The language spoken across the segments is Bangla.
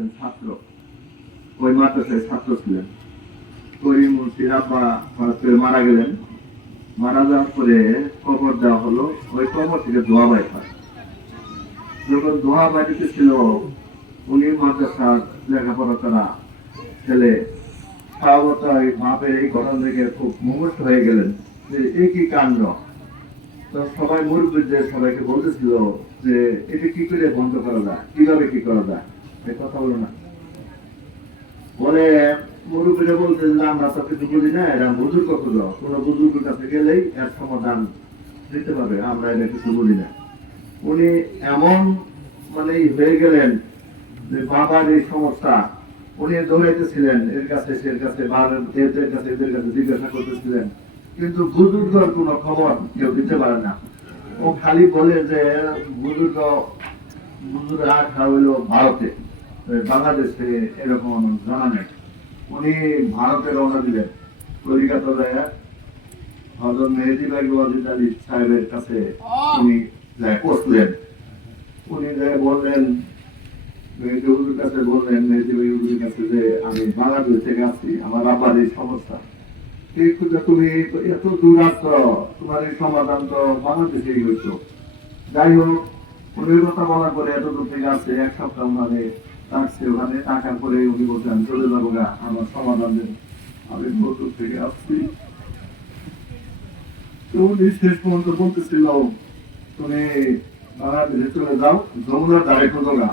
ছিলেন ছাত্র। ওই মাদ্রাসায় ছাত্র ছিলেন। করিম মুন্সির আব্বা মারা গেলেন। মারা যাওয়ার পরে কবর দেওয়া হলো। ওই কবর থেকে দোয়া বাই যখন দোয়া বাড়িতে ছিল উনি মাদ্রাসার লেখাপড়া করা ছেলে স্বভাবত এই এই ঘটনা থেকে খুব মুহূর্ত হয়ে গেলেন যে এই কি কাণ্ড? তো সবাই মুরব্বীদের সবাইকে বলতেছিল যে এটা কি করে বন্ধ করা যায়? কীভাবে কি করা যায়? বলো বলে যে, আমরা কিছু বুঝি না, এরা বুজুর্গ খুঁজো কোনো বুজুর্গের কাছে গেলেই এর সমাধান পারবে, আমরা এটা কিছু বুঝি না। উনি এমন মানে হয়ে গেলেন যে, বাবার এই সমস্যা উনি এর কাছে সে কাছে এদের কাছে এদের কাছে জিজ্ঞাসা করতেছিলেন। কিন্তু বুজুর্গর কোনো খবর কেউ দিতে পারে না। ও খালি বলে যে বুজুর্গ বুজুর্গ আট হইল ভারতে। বাংলাদেশে এরকম জানা নেই উনি ভারতে রওনা দিলেন, কলিকাতা যায়। হজরত মেহেদি ওয়াজিদ আলী সাহেবের কাছে উনি পৌঁছলেন। উনি যায় বললেন, মেহেদি হুজুর কাছে বললেন, মেহেদি বাগ হুজুরের কাছে যে আমি বাংলাদেশ থেকে আসছি, আমার আব্বার এই সমস্যা। তুমি এত দূর আসছো, তোমার এই সমাধান তো বাংলাদেশেই হইতো। যাই হোক, উনি কথা বলার পরে এত দূর থেকে আসছে, এক সপ্তাহ মানে থাকছে ওখানে উনি চলে যাব গা, আমার সমাধান দেন। আমি থেকে আসছি। উনি শেষ পর্যন্ত বলতেছিল তুমি বাংলাদেশে চলে যাও গা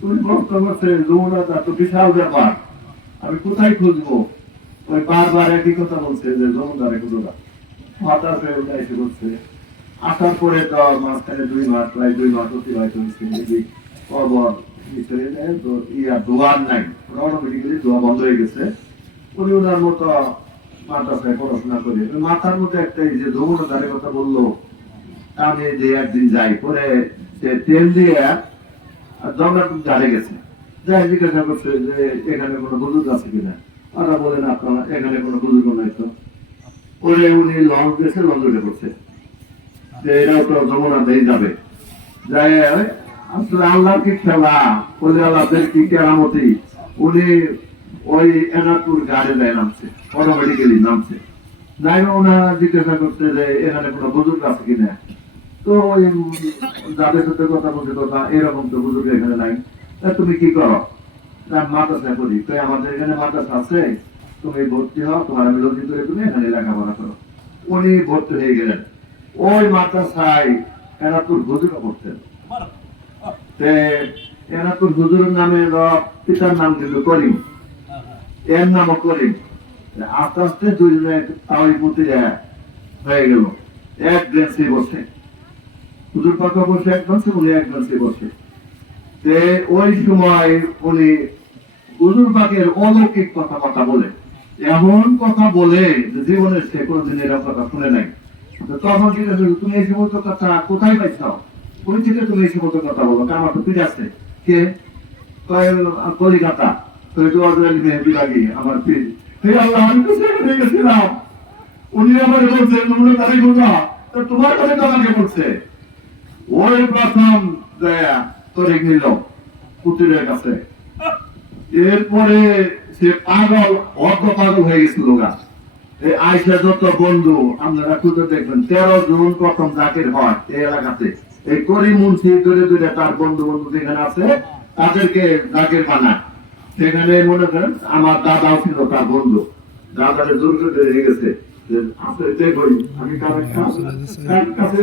তুমি প্রশ্ন করছে তো বিশাল ব্যাপার, আমি কোথায় খুঁজবো? ওই বারবার একই কথা বলছে যে যমুনারে খুঁজো গা। হঠাৎ করে ওটা এসে বলছে, আসার পরে তো মাঝখানে দুই মাস, প্রায় দুই মাস অতিবাহিত হয়েছে ভিতরে নেয় তো ইয়া নাই। দোয়া বন্ধ হয়ে গেছে। উনি ওনার মতো মাদ্রাসায় পড়াশোনা করে। মাথার মধ্যে একটা এই যে যমুনা ধারে কথা বলল আমি যে একদিন যাই পরে তেল দিয়ে জগন্নাথ ধারে গেছে। যাই জিজ্ঞাসা করছে যে, এখানে কোনো বুজুর্গ আছে কিনা? ওরা বলেন, আপনারা এখানে কোনো বুজুর্গ নাই তো। পরে উনি লঞ্চ গেছে, লঞ্চ পড়ছে। যে এরাও তো যমুনাতেই যাবে। যাই আসলে আল্লাহ কি খেলা বলে আল্লাহদের কি কেরামতি, উনি ওই এনাতুর গাড়ি দেয় নামছে অটোমেটিক্যালি নামছে। যাই ওনারা জিজ্ঞাসা করছে যে, এখানে কোনো বুজুর্গ আছে কিনা তো ওই যাদের সাথে কথা বলছে কথা এরকম তো বুজুর্গ এখানে নাই। তা তুমি কি করো? না মাদ্রাসা করি তো আমাদের এখানে মাদ্রাসা আছে, তুমি ভর্তি হও, তোমার আমি লজ্জিত করে তুমি এখানে লেখাপড়া করো। উনি ভর্তি হয়ে গেলেন। ওই মাদ্রাসায় এরা তোর হুজুর এরা তো হুজুরের নামে পিতার নাম কিন্তু করিম। এর নামও করিম। আস্তে আস্তে দুইজনে তাওই পুঁতি হয়ে গেল। এক বেঞ্চে বসে। হুজুর পাকা বসে এক বেঞ্চে উনি এক বেঞ্চে বসে। তে ওই সময় উনি হুজুর পাকের অলৌকিক কথা কথা বলে। এমন কথা বলে যে জীবনে সে কোনোদিন এরকম কথা শুনে নাই। তখন জিজ্ঞাসা তুমি এই সমস্ত কথা কোথায় পাইছ? কথা তা আমার পীর আছে কে কলিকাতা লাগি আমার আল্লাহ, আমি তো সেখানে গেছিলাম। উনি আমার তোমরা তো তোমার কথা তো আমাকে বলছে। ওই প্রথম দয়া নিল কাছে। এরপরে সে পাগল অর্ধ পাগল হয়ে গেছিল গা। এই আইসা যত বন্ধু, আপনারা খুঁজে দেখবেন, তেরো জন প্রথম জাকের হয় এই এলাকাতে। এই করিম মুন্সি ধরে তার বন্ধু বন্ধু যেখানে আছে তাদেরকে বানায় সেখানে মনে করেন আমার দাদাও ছিল তার বন্ধু দাদারে জোর করে গেছে আমি কাছে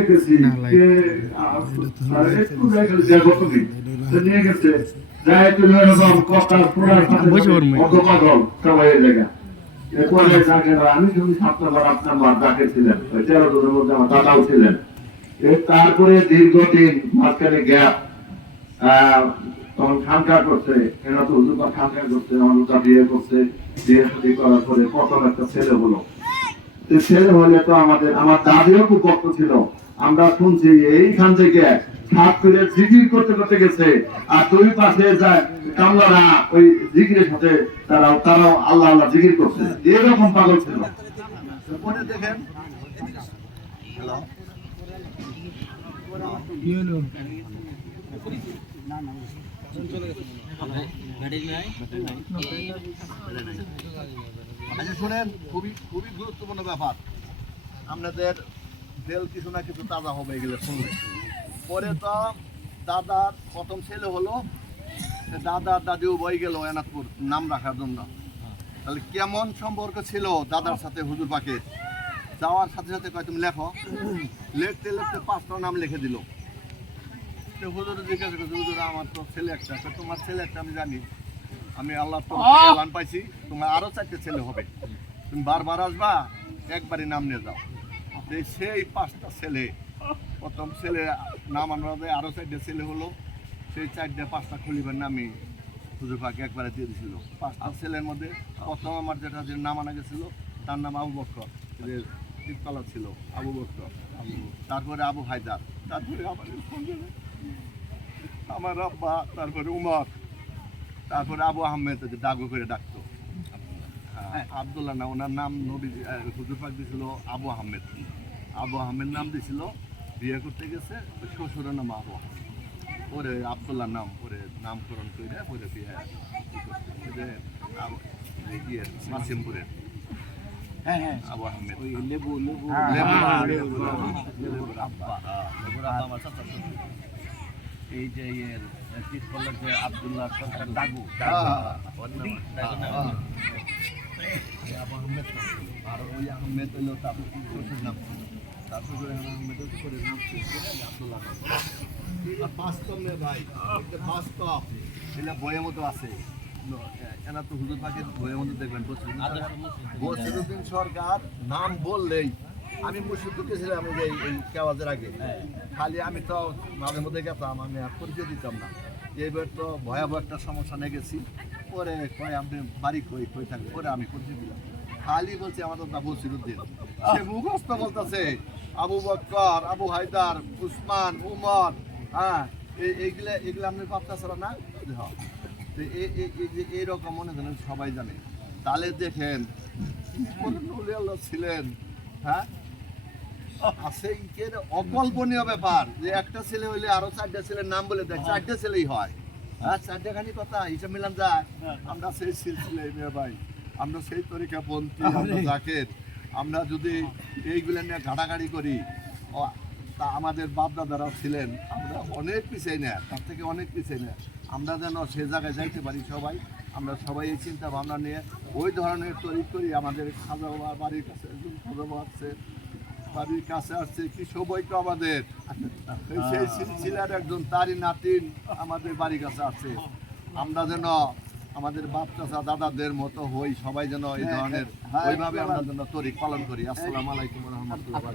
ছিলেন আমার দাদাও ছিলেন তারপরে দীর্ঘদিন মাঝখানে গ্যাপ। তখন খানকার করছে এরা তো হুজুর খানকার করছে উল্টা বিয়ে করছে, বিয়ে শাদী করার পরে প্রথম একটা ছেলে হলো। ছেলে হলে তো আমাদের, আমার দাদিও খুব ভক্ত ছিল। আমরা শুনছি এইখান থেকে হাত করে জিকির করতে করতে গেছে। আর দুই পাশে যায় কামলারা, ওই জিকিরের সাথে তারাও তারাও আল্লাহ আল্লাহ জিকির করছে। এরকম পাগল ছিল। দেখেন। আচ্ছা খুবই খুবই গুরুত্বপূর্ণ ব্যাপার। কিছু না কিছু তাজা হবে পরে তো দাদার প্রথম ছেলে হলো দাদার দাদিও বই গেল এনাদপুর নাম রাখার জন্য। তাহলে কেমন সম্পর্ক ছিল দাদার সাথে হুজুর পাকের? যাওয়ার সাথে সাথে কয় তুমি লেখো। লিখতে লিখতে পাঁচটা নাম লিখে দিল। তো হুজুর জিজ্ঞাসা করছে হুজুর আমার তো ছেলে একটা। তোমার ছেলে একটা আমি জানি। আমি আল্লাহ তো এলান পাইছি তোমার আরও চারটে ছেলে হবে। তুমি বারবার আসবা একবারই নাম নিয়ে যাও। সেই পাঁচটা ছেলে প্রথম ছেলে নাম আমরা আরও চারটে ছেলে হলো। সেই চারটে পাঁচটা খুলিবার নামই হুজুর পাকে একবারে দিয়ে দিছিল। পাঁচটা ছেলের মধ্যে প্রথম আমার যেটা যে নাম আনা গেছিল তার নাম আবু বক্কর যে তিরতলা ছিল আবু বক্কর। তারপরে আবু হায়দার তারপরে আমার আমার আব্বা তারপরে উমর তারপরে আবু আহমেদ ডাকু করে ডাকতো। হ্যাঁ, আব্দুল্লাহ না ওনার নাম নবী হুজুর পাক দিছিল আবু আহমেদ। আবু আহমেদ নাম দিয়েছিল বিয়ে করতে গেছে শ্বশুরের নাম আবু আহমেদ। ওরে আব্দুল্লাহ নাম ওরে নামকরণ করে ওরে বিয়ে মাসিমপুরের হ্যাঁ হ্যাঁ। আবু আহমেদ। ওই লেবু লেবু। লেবু- হ্যাঁ, লেবু- লেবু- আব্বা হ্যাঁ, আব্বা আমার চাচা এই যে তিরপলের যে আব্দুল্লাহ সরকার দাগু? হ্যাঁ, আবু আহমেদ আর ওই আহমেদ হলো তার শ্বশুর নাম। তার শ্বশুর আহমেদ শ্বশুরের নাম আব্দুল্লাহ বাস্তব ভাই বাস্তব এটা বইয়ের মতো আছে। ন- এনা তো হুজুর মধ্যে দেখবেন বসিরুদ্দিন সরকার নাম বললেই আমি এই কেওয়াজের আগে। খালি আমি তো মাঝে মধ্যে গেতাম, আমি আর পরিচয় দিতাম না। তো ভয়াবহ একটা সমস্যা নিয়ে গেছি। পরে কয় আপনি বাড়ি কই কই থাকবে পরে আমি পরিচয় দিলাম। খালি বলছে আমাদের দা বসিরুদ্দিন। সে মুখস্থ বলতেছে, আবু বক্কর, আবু হায়দার, উসমান, উমর হ্যাঁ এই- এইগুলা এগুলো আপনি ভাবতেছিল না? হ্যাঁ। তো এই- এই- এই যে এইরকম মনে করেন সবাই জানে। তাহলে দেখেন ছিলেন হ্যাঁ? আছে অকল্পনীয় ব্যাপার যে একটা ছেলে হইলে আরও চারটা ছেলের নাম বলে দেয় চারটে ছেলেই হয়। হ্যাঁ চারটে খানি কথা হিসাব মিলাম যায় আমরা সেই সিলসিলে মেয়ে ভাই আমরা সেই তরিকা পন্থী আমরা জাকের। আমরা যদি এইগুলো নিয়ে ঘাটাঘাটি করি তা আমাদের বাপ দাদারা ছিলেন আমরা অনেক পিছিয়ে নেয় তার থেকে অনেক পিছিয়ে নেয়। আমরা যেন সে জায়গায় যাইতে পারি সবাই আমরা সবাই এই চিন্তা ভাবনা নিয়ে ওই ধরনের তৈরি করি। আমাদের খাজা বাবার বাড়ির কাছে একজন খাজা বাবা আছে বাড়ির কাছে আসছে কি সবাইকে আমাদের। সেই সিলসিলার একজন তারই নাতিন আমাদের বাড়ির কাছে আছে। আমরা যেন আমাদের বাপ চাচা দাদাদের মতো হই সবাই যেন এই ধরনের ওইভাবে আমরা যেন তরিক পালন করি। আসসালামু আলাইকুম রহমতুল্লাহ